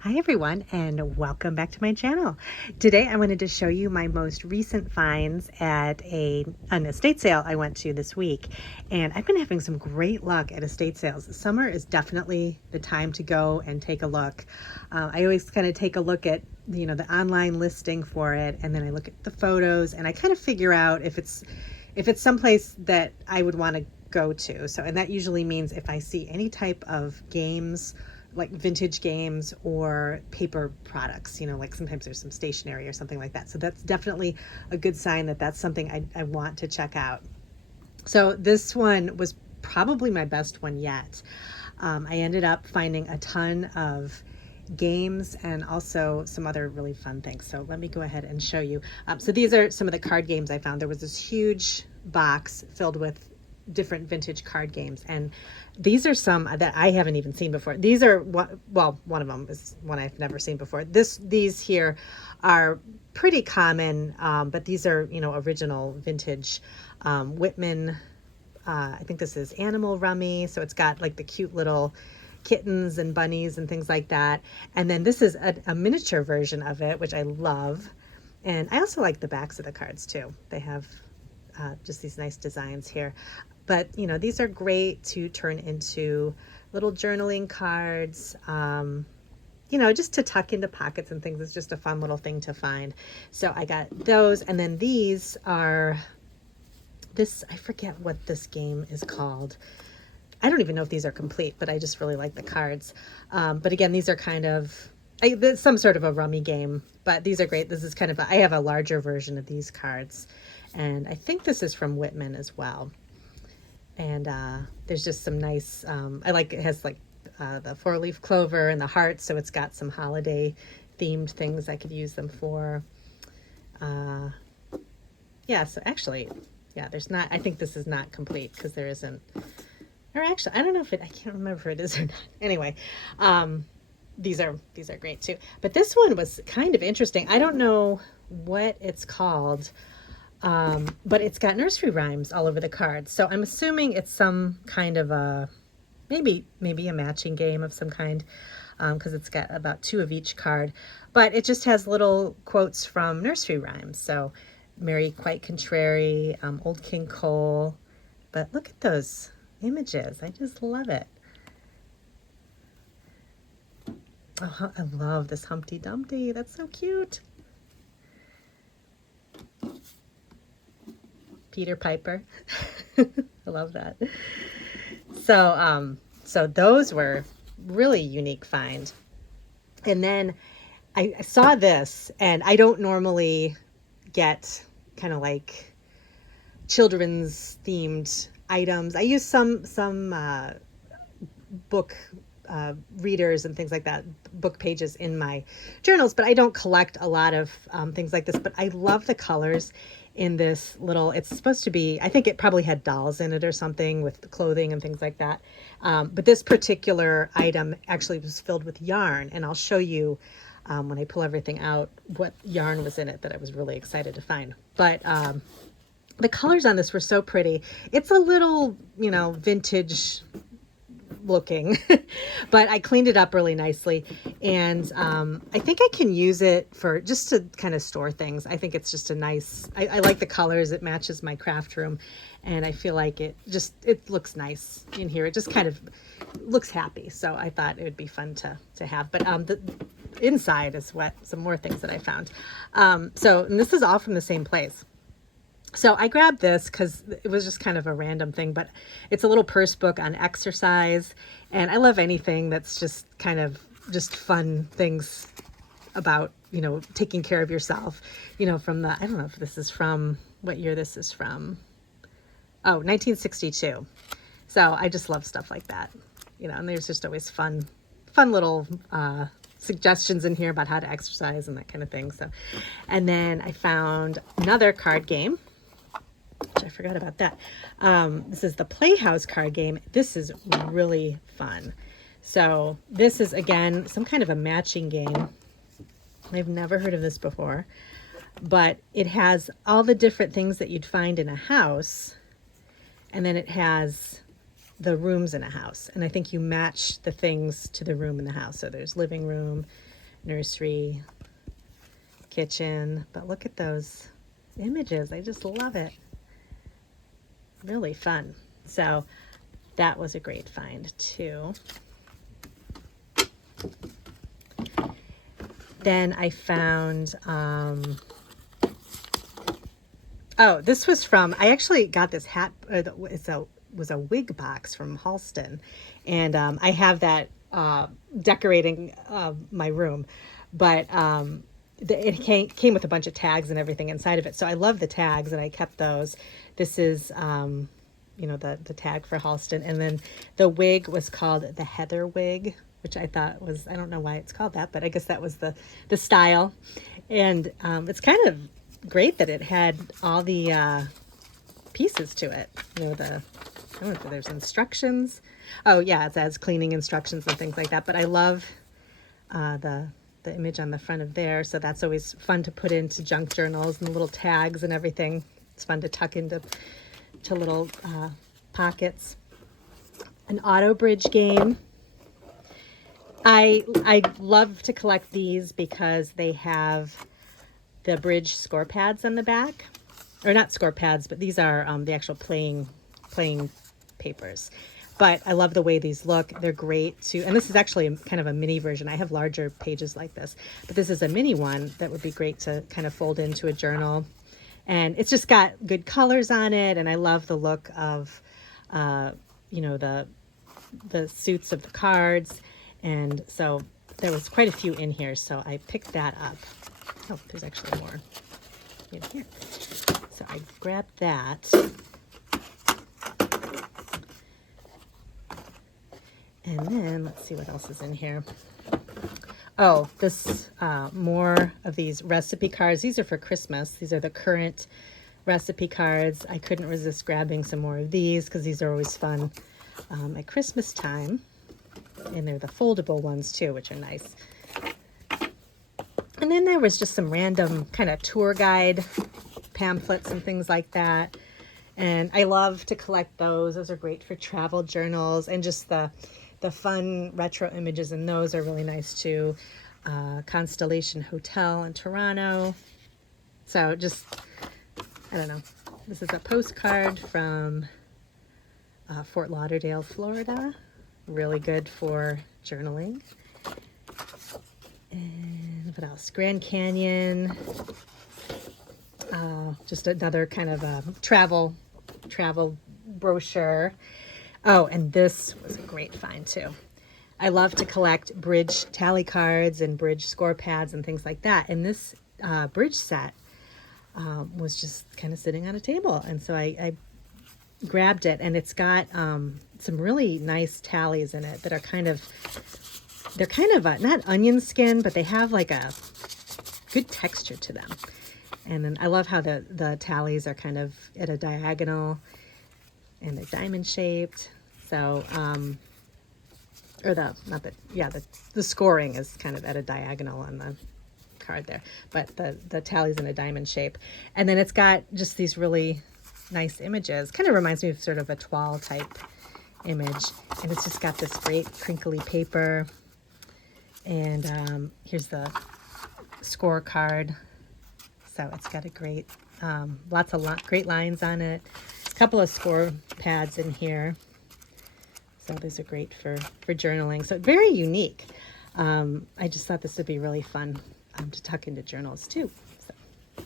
Hi everyone, and welcome back to my channel. Today I wanted to show you my most recent finds at an estate sale I went to this week. And I've been having some great luck at estate sales. Summer is definitely the time to go and take a look. I always kind of take a look at the online listing for it, and then I look at the photos and I kind of figure out if it's someplace that I would want to go to. And that usually means if I see any type of games, like vintage games or paper products, like sometimes there's some stationery or something like that. So that's definitely a good sign that that's something I want to check out. So this one was probably my best one yet. I ended up finding a ton of games and also some other really fun things. So let me go ahead and show you. So these are some of the card games I found. There was this huge box filled with different vintage card games, and these are some that I haven't even seen before. These are one of them is one I've never seen before. These here are pretty common, but these are original vintage Whitman. I think this is Animal Rummy, so it's got like the cute little kittens and bunnies and things like that. And then this is a miniature version of it, which I love. And I also like the backs of the cards too. They have just these nice designs here. But these are great to turn into little journaling cards, just to tuck into pockets and things. It's just a fun little thing to find. So I got those. And then these are I forget what this game is called. I don't even know if these are complete, but I just really like the cards. But again, these are kind of some sort of a rummy game, but these are great. This is kind of I have a larger version of these cards, and I think this is from Whitman as well. And there's just some nice, it has like the 4-leaf clover and the hearts, so it's got some holiday themed things I could use them for. Yeah, so actually, yeah, there's not, I think this is not complete because there isn't, or actually, I don't know if I can't remember if it is or not. Anyway, these are great too. But this one was kind of interesting. I don't know what it's called. But it's got nursery rhymes all over the cards. So I'm assuming it's some kind of maybe a matching game of some kind, because it's got about 2 of each card. But it just has little quotes from nursery rhymes. So Mary Quite Contrary, Old King Cole. But look at those images. I just love it. Oh, I love this Humpty Dumpty. That's so cute. Peter Piper. I love that. So those were really unique find. And then I saw this, and I don't normally get kind of like children's themed items. I use some book readers and things like that, book pages in my journals, but I don't collect a lot of things like this. But I love the colors in this little, it's supposed to be, I think it probably had dolls in it or something with clothing and things like that. But this particular item actually was filled with yarn, and I'll show you when I pull everything out what yarn was in it that I was really excited to find. But the colors on this were so pretty. It's a little, vintage looking, but I cleaned it up really nicely, and I think I can use it for just to kind of store things. I think it's just a nice, I like the colors. It matches my craft room, and I feel like it looks nice in here. It just kind of looks happy, so I thought it would be fun to have. But the inside is some more things that I found. And this is all from the same place. So I grabbed this because it was just kind of a random thing, but it's a little purse book on exercise. And I love anything that's just kind of just fun things about, taking care of yourself, from I don't know if this is from, what year this is from. Oh, 1962. So I just love stuff like that, and there's just always fun little suggestions in here about how to exercise and that kind of thing. So, and then I found another card game, which I forgot about that. This is the Playhouse card game. This is really fun. So this is, again, some kind of a matching game. I've never heard of this before, but it has all the different things that you'd find in a house. And then it has the rooms in a house. And I think you match the things to the room in the house. So there's living room, nursery, kitchen. But look at those images. I just love it. Really fun. So that was a great find too. Then I found, oh, this was from, I actually got this hat, was a wig box from Halston. And I have that decorating my room. But it came with a bunch of tags and everything inside of it. So I love the tags and I kept those. This is, you know, the tag for Halston. And then the wig was called the Heather wig, which I thought was, I don't know why it's called that, but I guess that was the style. And it's kind of great that it had all the pieces to it. You know, I don't know if there's instructions. Oh yeah, it has cleaning instructions and things like that. But I love the image on the front of there. So that's always fun to put into junk journals and the little tags and everything. It's fun to tuck into little pockets. An auto bridge game. I love to collect these because they have the bridge score pads on the back, or not score pads, but these are the actual playing papers. But I love the way these look. They're great too. And this is actually kind of a mini version. I have larger pages like this, but this is a mini one that would be great to kind of fold into a journal. And it's just got good colors on it. And I love the look of, you know, the suits of the cards. And so there was quite a few in here, so I picked that up. Oh, there's actually more in here. So I grabbed that. And then let's see what else is in here. Oh, this more of these recipe cards. These are for Christmas. These are the current recipe cards. I couldn't resist grabbing some more of these because these are always fun at Christmas time. And they're the foldable ones too, which are nice. And then there was just some random kind of tour guide pamphlets and things like that. And I love to collect those. Those are great for travel journals, and just the fun retro images in those are really nice too. Constellation Hotel in Toronto. So just, I don't know. This is a postcard from Fort Lauderdale, Florida. Really good for journaling. And what else? Grand Canyon. Just another kind of a travel brochure. Oh, and this was a great find too. I love to collect bridge tally cards and bridge score pads and things like that. And this bridge set was just kind of sitting on a table. And so I grabbed it, and it's got some really nice tallies in it that are they're kind of not onion skin, but they have like a good texture to them. And then I love how the tallies are kind of at a diagonal, and they're diamond shaped. So, or the scoring is kind of at a diagonal on the card there, but the tally's in a diamond shape. And then it's got just these really nice images. Kind of reminds me of sort of a toile type image. And it's just got this great crinkly paper. And here's the scorecard. So it's got a great, great lines on it. A couple of score pads in here. So these are great for journaling. So very unique. I just thought this would be really fun to tuck into journals too. So,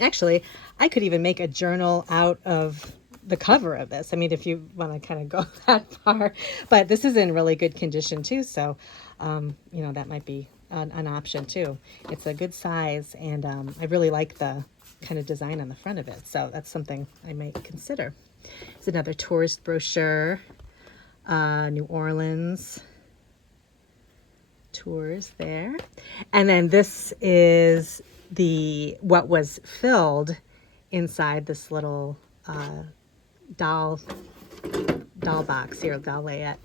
actually, I could even make a journal out of the cover of this. I mean, if you want to kind of go that far, but this is in really good condition too. So, you know, that might be an option too. It's a good size, and I really like the kind of design on the front of it. So that's something I might consider. It's another tourist brochure, New Orleans tours there. And then this is what was filled inside this little doll box here, doll layette.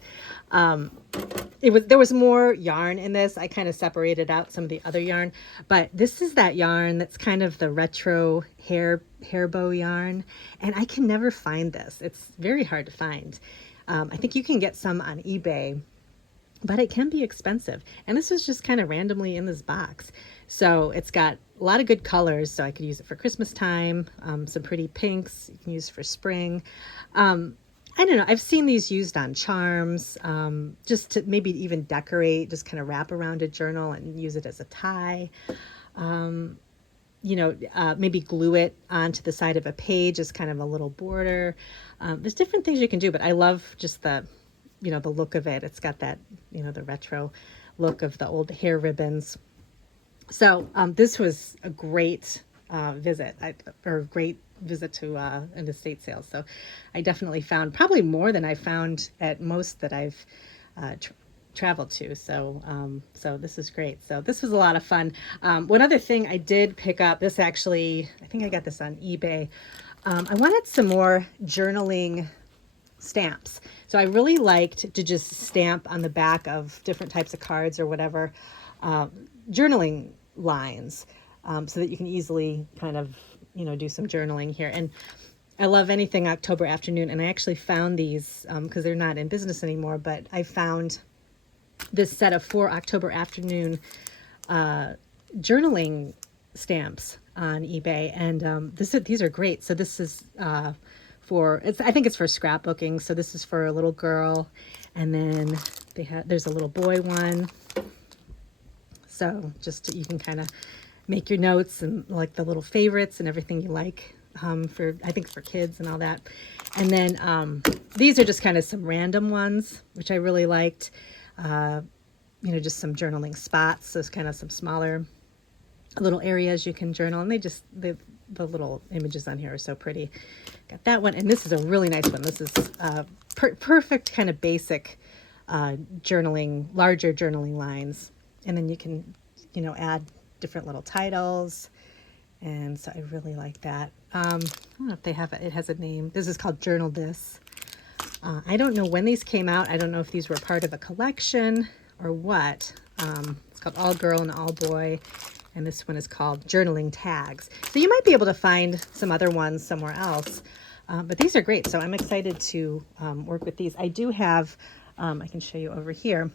There was more yarn in this. I kind of separated out some of the other yarn, but this is that yarn that's kind of the retro hair bow yarn, and I can never find this. It's very hard to find. I think you can get some on eBay, but it can be expensive. And this was just kind of randomly in this box. So it's got a lot of good colors. So I could use it for Christmas time, some pretty pinks you can use for spring. I don't know. I've seen these used on charms, just to maybe even decorate, just kind of wrap around a journal and use it as a tie. Maybe glue it onto the side of a page as kind of a little border. There's different things you can do, but I love just the look of it. It's got that, the retro look of the old hair ribbons. So this was a great visit to an estate sale. So I definitely found probably more than I found at most that I've traveled to. So this is great. So this was a lot of fun. One other thing I did pick up, this actually, I think I got this on eBay. I wanted some more journaling stamps. So I really liked to just stamp on the back of different types of cards or whatever, journaling lines, so that you can easily kind of, do some journaling here. And I love anything October afternoon. And I actually found these, because they're not in business anymore, but I found this set of 4 October afternoon journaling stamps on eBay. And these are great. So this is I think it's for scrapbooking. So this is for a little girl, and then there's a little boy one. So you can kind of make your notes and like the little favorites and everything you like, I think for kids and all that. And then these are just kind of some random ones, which I really liked. Just some journaling spots. So it's kind of some smaller little areas you can journal, and the little images on here are so pretty. Got that one, and this is a really nice one. This is perfect kind of basic journaling, larger journaling lines, and then you can add different little titles, and so I really like that. I don't know if they have it has a name. This is called Journal This. I don't know when these came out. I don't know if these were part of a collection or what. It's called All Girl and All Boy, and this one is called Journaling Tags. So you might be able to find some other ones somewhere else, but these are great. So I'm excited to work with these. I do have, I can show you over here.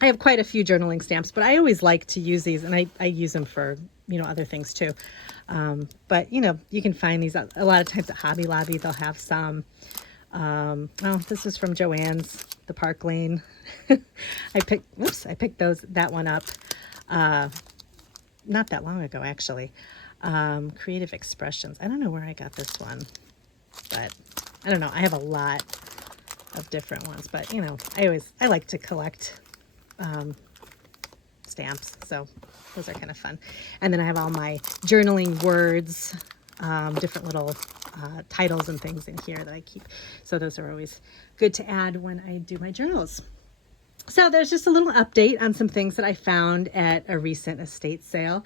I have quite a few journaling stamps, but I always like to use these, and I use them for, other things too. But, you can find these a lot of times at Hobby Lobby. They'll have some. This is from Joann's, the Park Lane. I picked that one up not that long ago, actually. Creative Expressions. I don't know where I got this one, but I don't know. I have a lot of different ones, but I like to collect stamps, so those are kind of fun. And then I have all my journaling words, different little titles and things in here that I keep. So those are always good to add when I do my journals. So there's just a little update on some things that I found at a recent estate sale.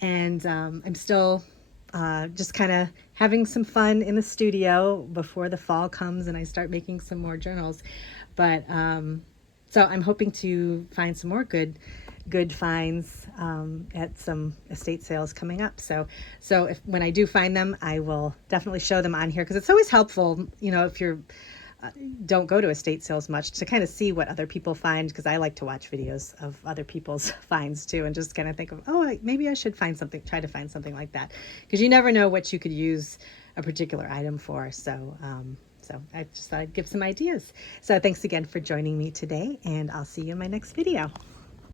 And I'm still just kind of having some fun in the studio before the fall comes and I start making some more journals. But so I'm hoping to find some more good finds at some estate sales coming up. So when I do find them, I will definitely show them on here, because it's always helpful, if you're don't go to estate sales much, to kind of see what other people find, because I like to watch videos of other people's finds too, and just kind of think of, maybe I should try to find something like that, because you never know what you could use a particular item for. So I just thought I'd give some ideas. So thanks again for joining me today, and I'll see you in my next video.